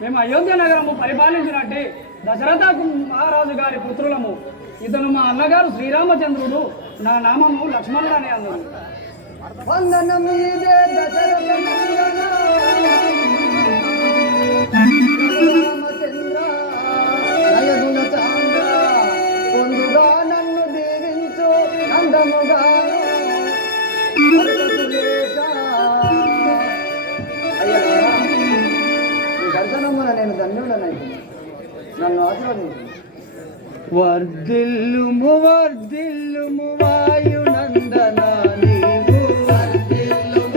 మేము అయోధ్య నగరము పరిపాలించినట్టే దశరథ మహారాజు గారి పుత్రులము. ఇతను మా అన్నగారు శ్రీరామచంద్రుడు, నా నామము లక్ష్మణుడు అని అందరు. నన్ను దీవించు నందముగా దర్శనమున నేను ధన్యుడనైతే నన్ను ఆశీర్వదించు. వర్ధిల్లుము వర్ధిల్లుము వాయునందనా నీవు వర్ధిల్లుము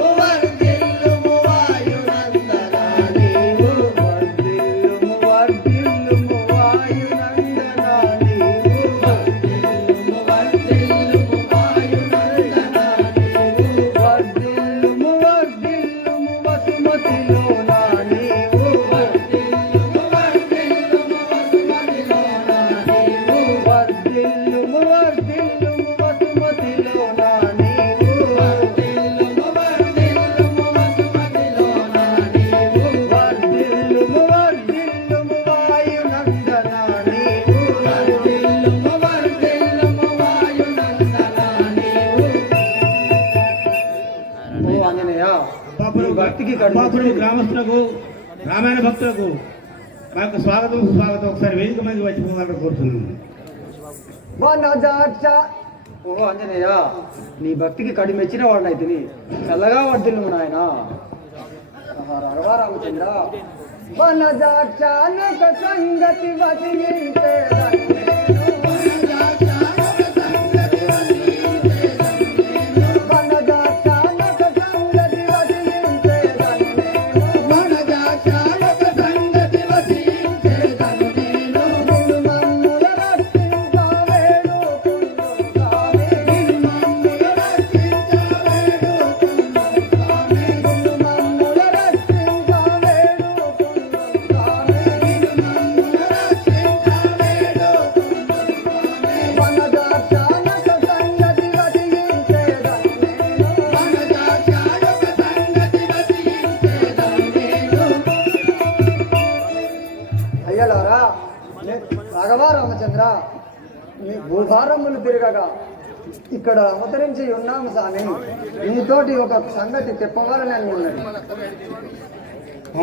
ఆంజనేయ అప్పాపురం నీ భక్తికి అప్పాపురం గ్రామస్తులకు రామాయణ భక్తులకు మా యొక్క స్వాగతం సుస్వాగతం ఒకసారి వేదిక మీద వచ్చిపోవాలని కోరుతున్నాను. వనజాక్ష ఓ ఆంజనేయ నీ భక్తికి కడి మెచ్చిన వాడినైతే చల్లగా వర్ధిల్లు నాయన. రాఘవ రామచంద్ర వనజాక్ష సంగతి వదిలించే అయ్యలారా రాఘవ రామచంద్ర నీ భూభారములు తిరగగా ఇక్కడ అవతరించి ఉన్నాము స్వామి. నీతోటి ఒక సంగతి చెప్పవాలని అని ఉన్నది.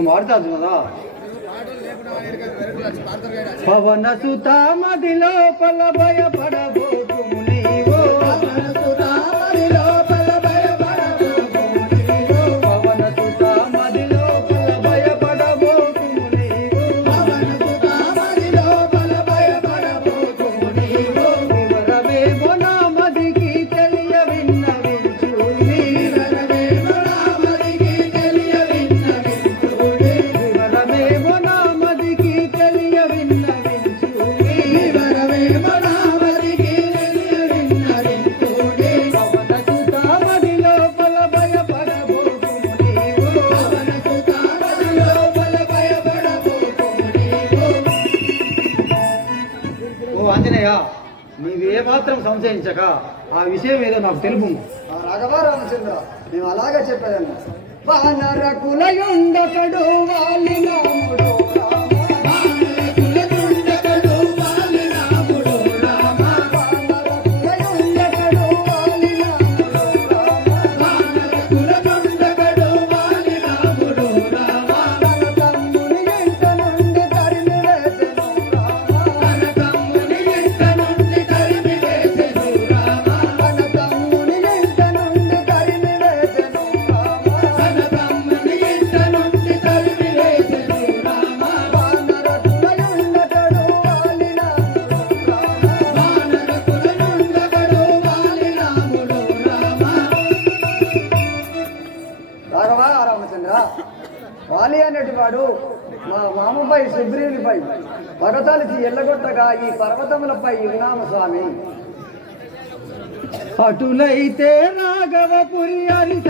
మాట్లాడుతుంది కదా పవన సుత మది లోపల భయపడబోతుము నీవో పవన సుత మది లోపల భయపడబోతుము నీవో పవన సుత మది లోపల భయపడబోతుము నీవో పవన సుత మది లోపల భయపడబోతుము నీవో వివరమే నా మదికి తెలియ విన్నవించు వివరమే నా మదికి తెలియ విన్నవించు వివరమే నా మదికి తెలియ విన్నవించు వివరమే నా మదికి తెలియ విన్నవించు పవన సుత మది లోపల భయపడబోతుము నీవో పవన సుత మది లోపల భయపడబోతుము నీవో. ఓ ఆంజనేయ నీవే మాత్రం సంశయించక ఆ విషయం ఏదో నాకు తెలుపు. రాఘవ రామచంద్ర మేము అలాగే చెప్పేదన్నా. వానరకులయుండకడు వాలినాముడు వానరకులయుండకడు వాలినాముడు రామ వానరకులయుండకడు వాలినాముడు వానరకులయుండకడు వాలినాముడు రామ తన తమ్ముని ఇంట నుండి తరిమి వేసెను రామ తన తమ్ముని ఇంట నుండి తరిమి వేసెను రామ తన తమ్ముని ఇంట నుండి తరిమి వేసెను రామ తన తమ్ముని ఇంట నుండి తరిమి వేసెను రామ వానరకులయుండకడు వాలినాముడు రామ వానరకులయుండకడు వాలినాముడు రామ. రాఘవ రామచంద్ర వాలి అనేటి వాడు మా మామపై సుగ్రీవునిపై పర్వతాలకి ఎల్లగొట్టగా ఈ పర్వతములపై ఉన్నాము స్వామి. అటులైతే రాఘవపురి హరిత